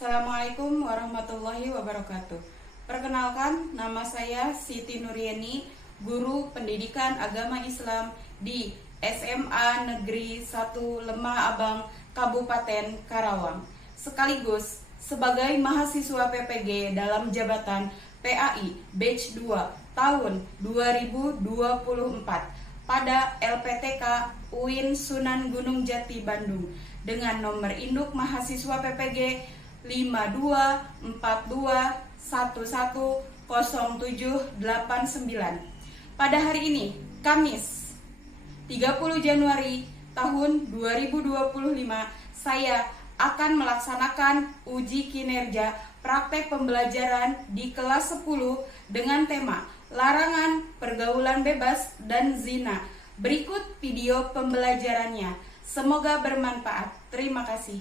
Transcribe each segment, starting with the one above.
Assalamualaikum warahmatullahi wabarakatuh. Perkenalkan, nama saya Siti Nuriani, guru pendidikan agama Islam di SMA Negeri 1 Lemah Abang, Kabupaten Karawang. Sekaligus sebagai mahasiswa PPG dalam jabatan PAI Batch 2 tahun 2024 pada LPTK UIN Sunan Gunung Jati Bandung dengan nomor induk mahasiswa PPG 5242110789. Pada hari ini, Kamis 30 Januari tahun 2025, saya akan melaksanakan uji kinerja praktek pembelajaran di kelas 10 dengan tema Larangan Pergaulan Bebas dan Zina. Berikut video pembelajarannya. Semoga bermanfaat. Terima kasih.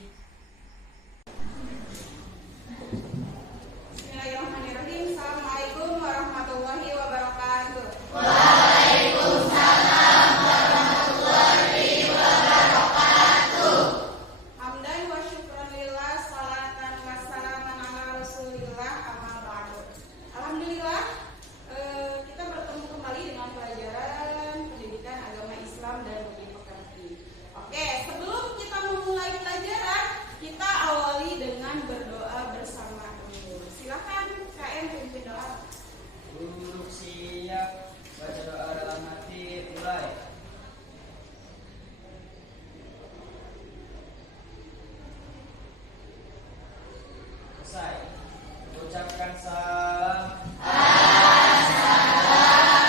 Bismillahirrahmanirrahim. Assalamualaikum warahmatullahi wabarakatuh. Waalaikumsalam warahmatullahi wabarakatuh. Hamdan wa syukran lillah, salatan wa salaman ala rasulillah, amma ba'du. Alhamdulillah, kita bertemu kembali dengan pelajaran pendidikan agama Islam dan budi pekerti. Oke, sebelum kita memulai pelajaran, kita awali dengan berdoa bersama dulu. Silakan KM pimpin doa. Duduk siap, baca doa dalam hati, mulai. Selesai. Ucapkan salam. Waalaikumsalam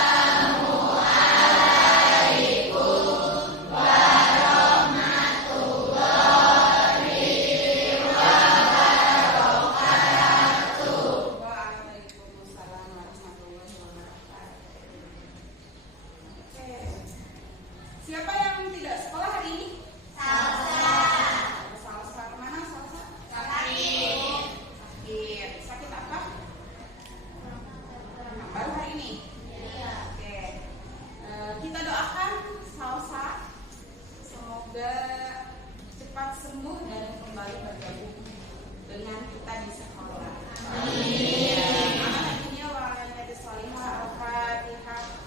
warahmatullahi wabarakatuh. Oke. Siapa yang tidak sekolah hari ini? Salsa. Kemana Salsa? Sakit. Sakit apa? Baru hari ini? Oke. Kita doakan Salsa semoga cepat sembuh dan kembali bergabung dengan kita di sekolah. Amin. Amin. Wa ala nabi sholihah. Al-Fatihah.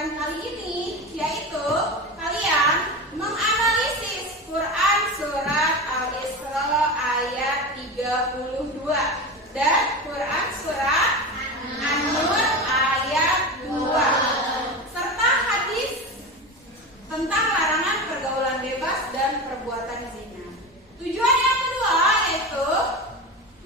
pembelajaran kali ini yaitu kalian menganalisis Quran surat Al-Isra ayat 32 dan Quran surat An-Nur ayat 2 serta hadis tentang larangan pergaulan bebas dan perbuatan zina. Tujuan yang kedua yaitu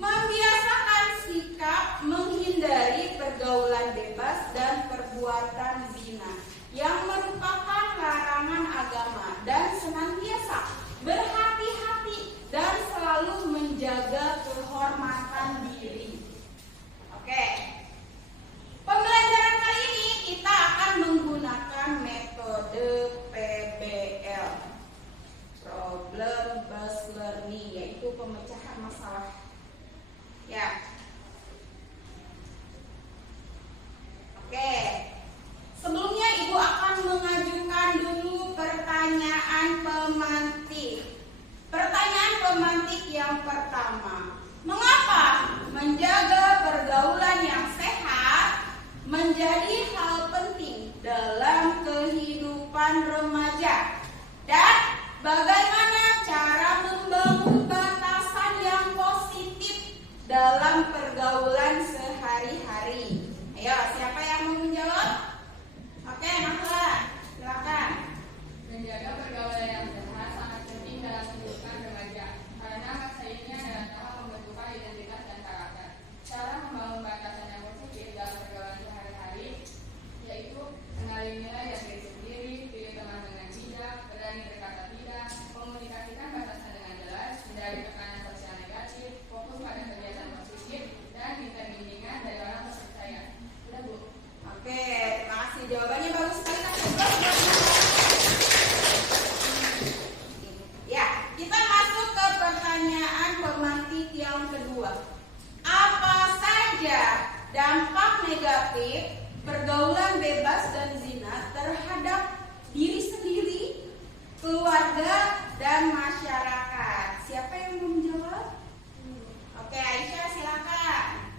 membiasakan sikap menghindari pergaulan bebas dan perbuatan zina yang merupakan larangan agama dan senantiasa berhati-hati dan selalu menjaga kehormatan diri. Oke. Pembelajaran kali ini kita akan menggunakan metode PBL, Problem Based Learning, yaitu pemecahan masalah. Ya. Oke. Sebelumnya Ibu akan mengajukan dulu pertanyaan pemantik. Pertanyaan pemantik yang pertama, mengapa menjaga pergaulan yang sehat menjadi hal penting dalam kehidupan remaja? Dan bagaimana cara membangun batasan yang positif dalam pergaulan sehari-hari? Ayo, siapa yang mau menjawab? Oke, Nahla, silakan. Menjaga pergaulan yang sehat sangat penting dalam kehidupan remaja karena masa ini adalah tahap pembentukan identitas dan karakter. Cara membangun batasan yang positif dalam pergaulan sehari-hari yaitu mengenali nilai dan diri sendiri, pilih teman dengan bijak, berani berkata tidak, komunikasikan batasan dengan jelas, hindari tekanan sosial negatif, fokus pada kegiatan positif, dan minta bimbingan dari orang terpercaya. Udah, Bu. Oke, terima kasih. Jawabannya bagus sekali. Ya, kita masuk ke pertanyaan pemantik yang kedua. Apa saja dampak negatif pergaulan bebas dan zina terhadap diri sendiri, keluarga, dan masyarakat? Siapa yang mau menjawab? Oke, Aisyah silakan.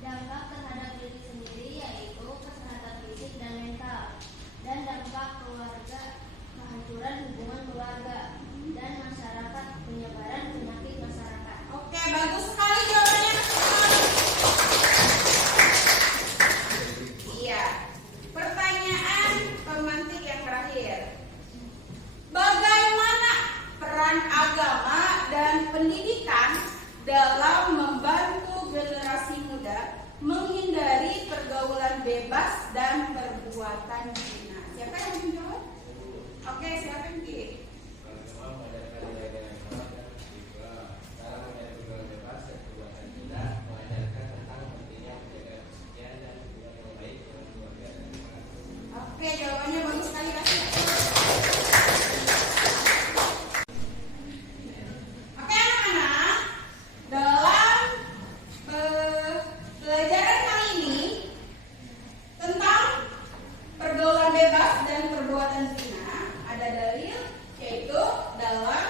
Dampak terhadap diri sendiri yaitu kesehatan fisik dan mental, dan dampak keluarga kehancuran hubungan keluarga, dan masyarakat penyebaran penyakit masyarakat. Oke, bagus sekali jawabannya. Iya. Pertanyaan pemantik yang terakhir. Bagaimana peran agama dan pendidikan dalam membantu generasi muda menghindari pergaulan bebas dan perbuatan zina? Siapa yang menjawab? Oke, silakan Ki. Oke, jawabannya bagus sekali Kak. Oke anak-anak, dalam pelajaran kali ini tentang pergaulan bebas dan perbuatan zina ada dalil yaitu dalam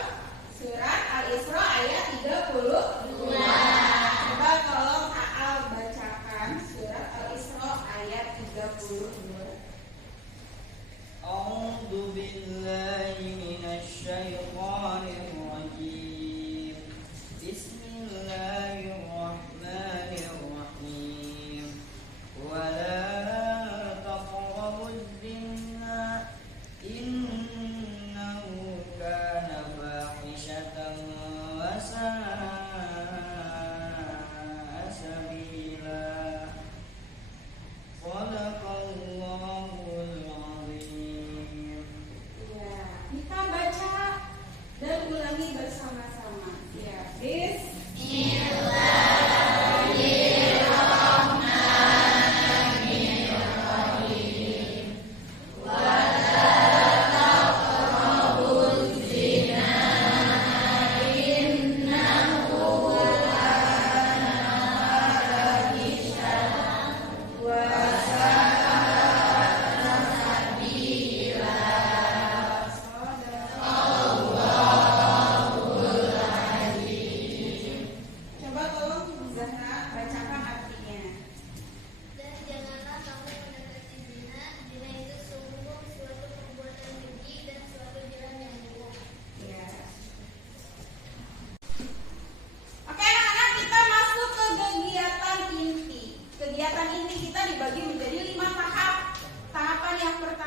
surat Al-Isra ayat 32. Coba tolong Aal bacakan surat Al-Isra ayat 32. A'udzu billahi minasy syaithanir rajim. Bismillahirrahmanirrahim. Wa la taqrabuz zina innahu kana fahishatan wa sa'a sabila. Shadaqallahul azim. Ya.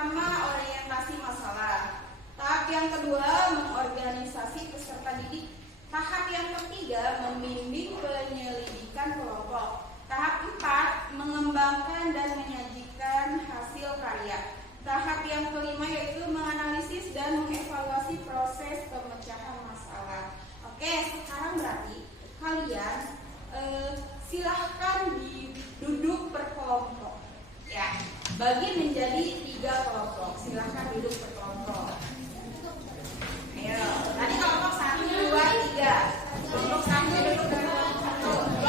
pertama orientasi masalah. Tahap yang kedua mengorganisasi peserta didik. Tahap yang ketiga membimbing penyelidikan kelompok. Tahap 4 mengembangkan dan menyajikan hasil karya. Tahap yang kelima yaitu menganalisis dan mengevaluasi proses pemecahan masalah. Oke, sekarang berarti kalian silahkan duduk per kelompok. Ya, bagi menjadi 3 kelompok. Silahkan duduk per kelompok. Ayo, tadi kelompok 1, 2, 3. Kelompok 1 duduk per kelompok 1.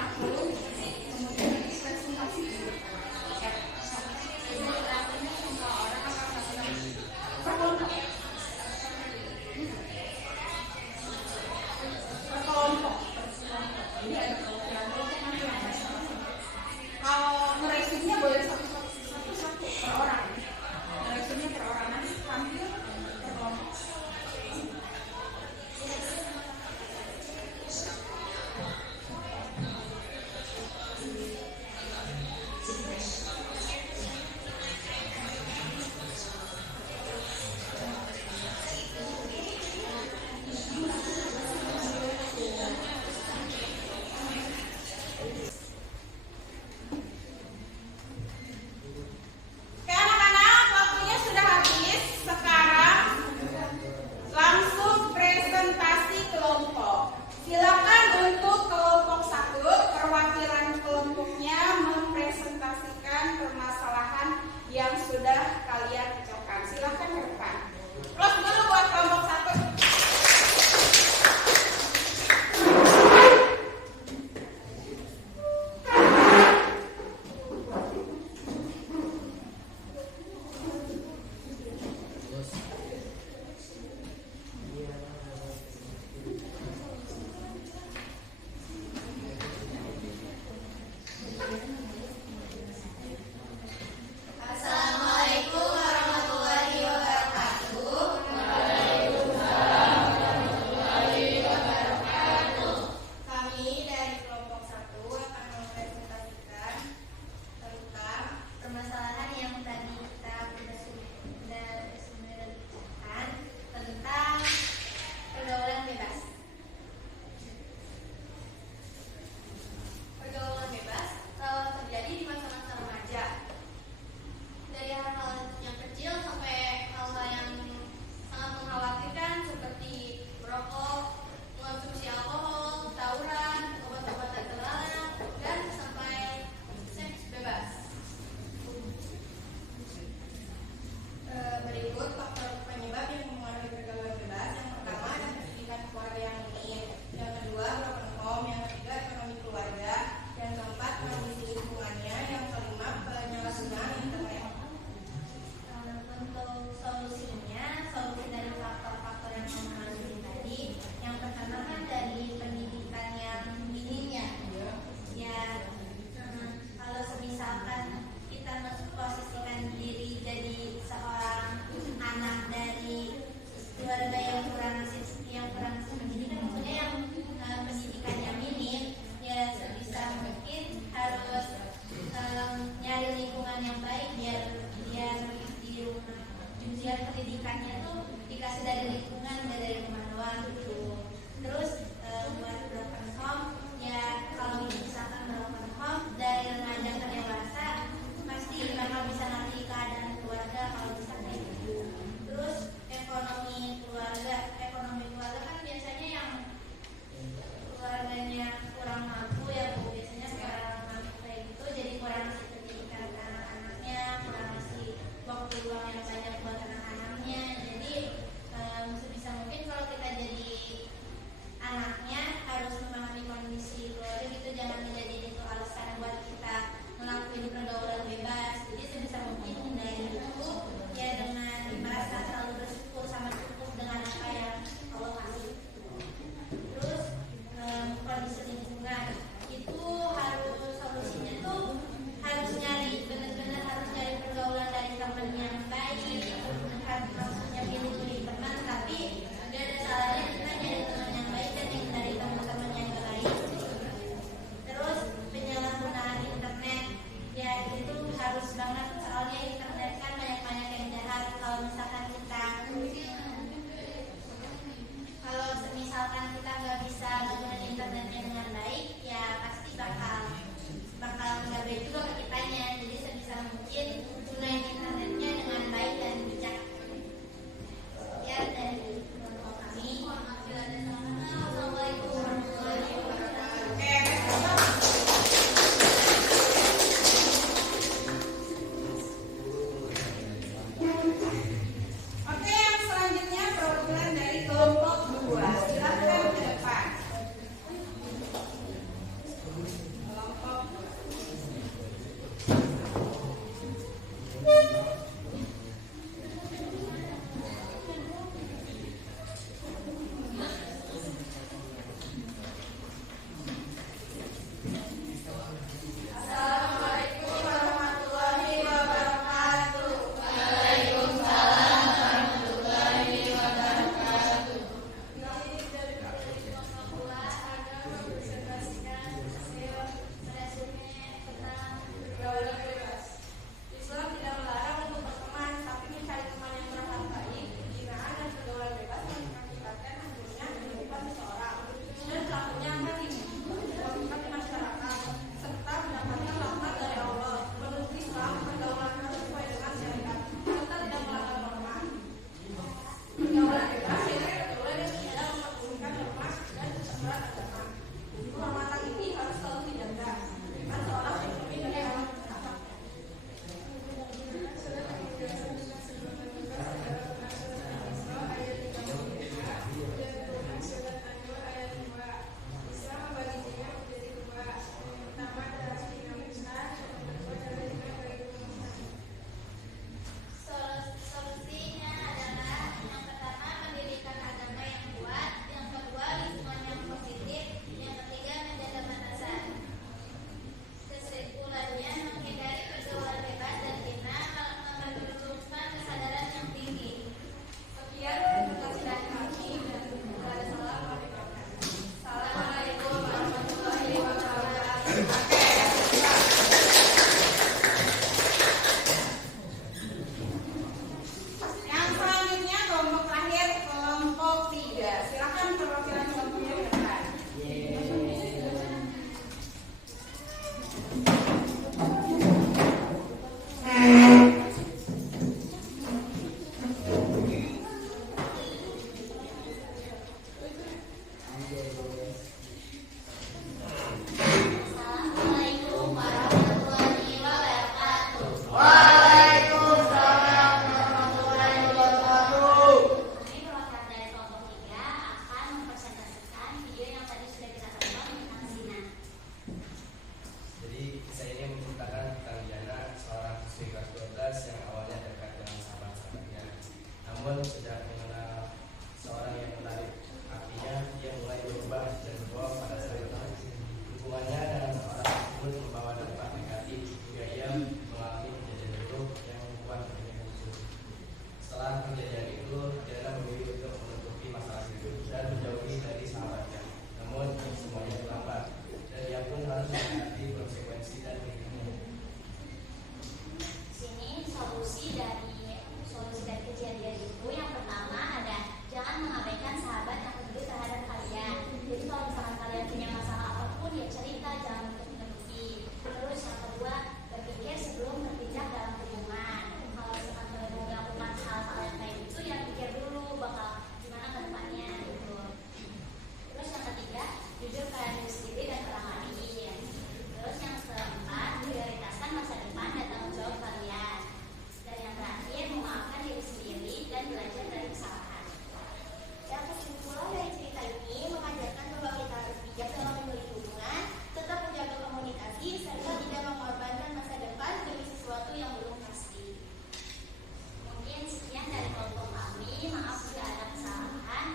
merangkum, kemudian presentasi. Per kelompok. Per kelompok. Jadi ada kelompok nanti ada. Kalau ngeresumnya boleh satu per orang. Ngeresumnya per orang nanti tampil per kelompok. membawa dampak negatif jika ia mengalami kejadian buruk yang membuat kejadian khusus. Setelah kejadian itu, Diana memilih untuk menutupi masalah itu dan menjauhi dari sahabatnya. Namun semuanya terlambat dan dia pun harus menghadapi konsekuensi dan hidupnya. Sini solusi dari kejadian itu yang pertama ada jangan mengabaikan sahabat yang peduli terhadap kalian. Jadi kalau misalkan kalian punya masalah apapun ya cerita, jangan untuk menutupi. Terus yang kedua berpikir sebelum berpijak dalam hubungan. Kalau misalkan kalian mau melakukan hal-hal yang kayak gitu ya pikir dulu bakal gimana ke depannya gitu. Terus yang ketiga jujur pada diri sendiri dan ke orang lain. Terus yang keempat prioritaskan masa depan dan tanggung jawab kalian. Dan yang terakhir memaafkan diri sendiri dan belajar dari kesalahan. Dan kesimpulan dari cerita ini mengajarkan bahwa kita harus bijak dalam memilih hubungan, tetap menjaga komunikasi, serta tidak mengorbankan masa depan demi sesuatu yang belum pasti. Mungkin sekian dari kelompok kami. Maaf jika ada kesalahan.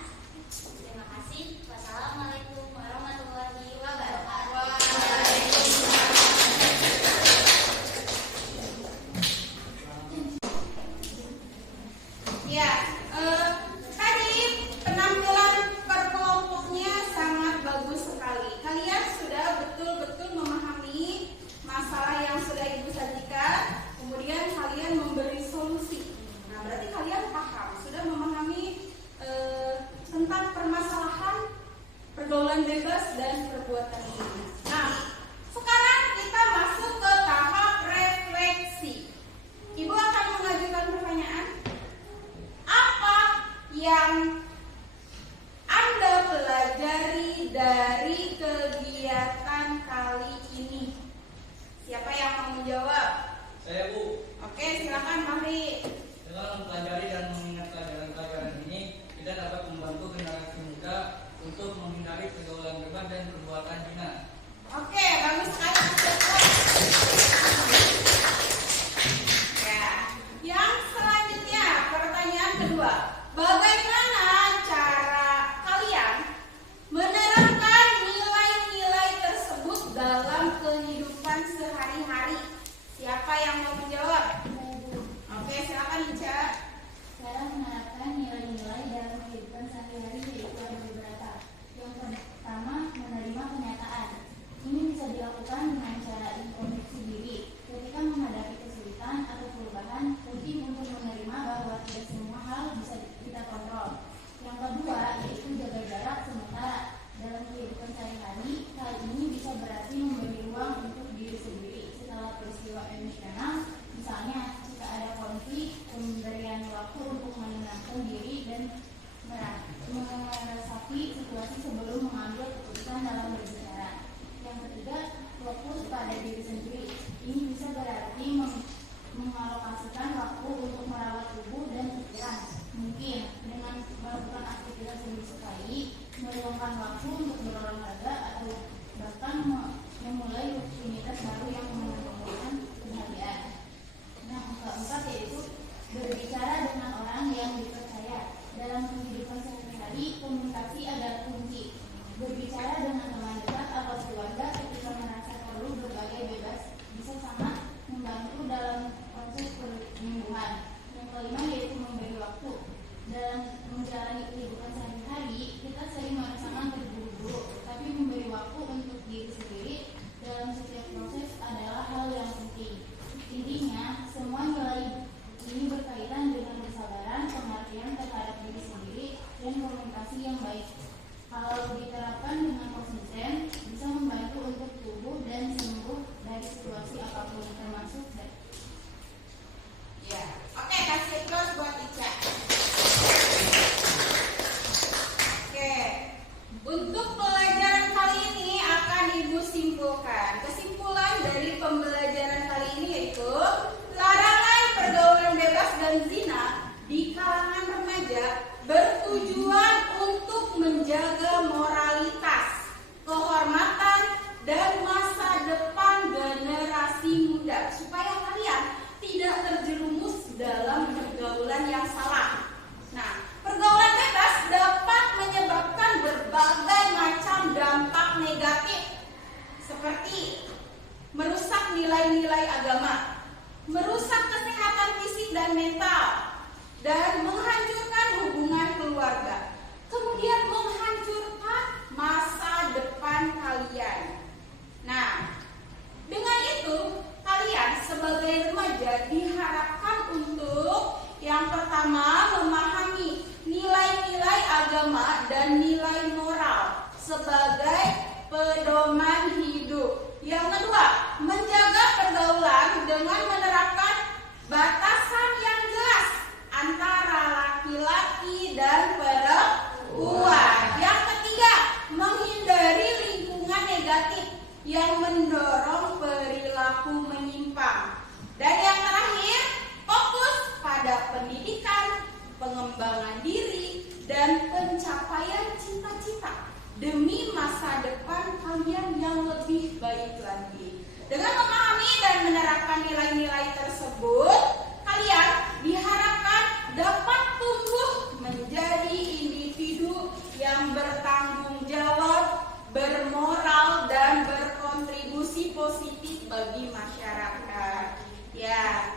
Terima kasih. Wassalamualaikum warahmatullahi wabarakatuh. Ya, tadi penampilan per kelompoknya sangat bagus sekali. Kalian sudah betul-betul memahami masalah yang sudah Ibu sajikan, kemudian kalian memberi solusi. Nah, berarti kalian paham, sudah memahami tentang permasalahan pergaulan bebas dan perbuatan ini. Nah, sekarang kita masuk ke tahap refleksi. Ibu akan mengajukan pertanyaan. Apa yang Anda pelajari dari kegiatan kali ini? Siapa yang mau menjawab? Saya Bu, Oke, silakan Fahri. dengan mempelajari dan mengingat pelajaran-pelajaran ini, kita dapat membantu generasi muda untuk menghindari pergaulan bebas dan perbuatan zina. Oke, bagus sekali. Ya, yang selanjutnya pertanyaan kedua. Bagaimana cara kalian menerapkan nilai-nilai tersebut dalam kehidupan sehari-hari? Siapa yang mau menjawab? Oke, silakan Ica. Cara menerapkan nilai-nilai dalam kehidupan sehari-hari yaitu ada beberapa. Yang pertama, menerima kenyataan. Ini bisa dilakukan dengan cara introspeksi diri. Ketika menghadapi kesulitan atau perubahan, penting untuk menerima bahwa tidak semua hal bisa kita kontrol. Yang kedua, yaitu jaga jarak sementara. Dalam kehidupan sehari-hari, hal ini bisa berarti memberi ruang untuk diri sendiri setelah peristiwa emosional, misalnya nilai-nilai agama, merusak kesehatan fisik dan mental, dan menghancurkan hubungan keluarga. Kemudian menghancurkan masa depan kalian. Nah, dengan itu kalian sebagai remaja diharapkan untuk yang pertama memahami nilai-nilai agama dan nilai moral sebagai pedoman hidup. Yang kedua, menjaga pergaulan dengan menerapkan batasan yang jelas antara laki-laki dan perempuan. Yang ketiga, menghindari lingkungan negatif yang mendorong perilaku menyimpang. Dan yang terakhir, fokus pada pendidikan, pengembangan diri, dan pencapaian cita-cita demi masa depan kalian yang lebih baik lagi. Dengan memahami dan menerapkan nilai-nilai tersebut, kalian diharapkan dapat tumbuh menjadi individu yang bertanggung jawab, bermoral, dan berkontribusi positif bagi masyarakat. Ya,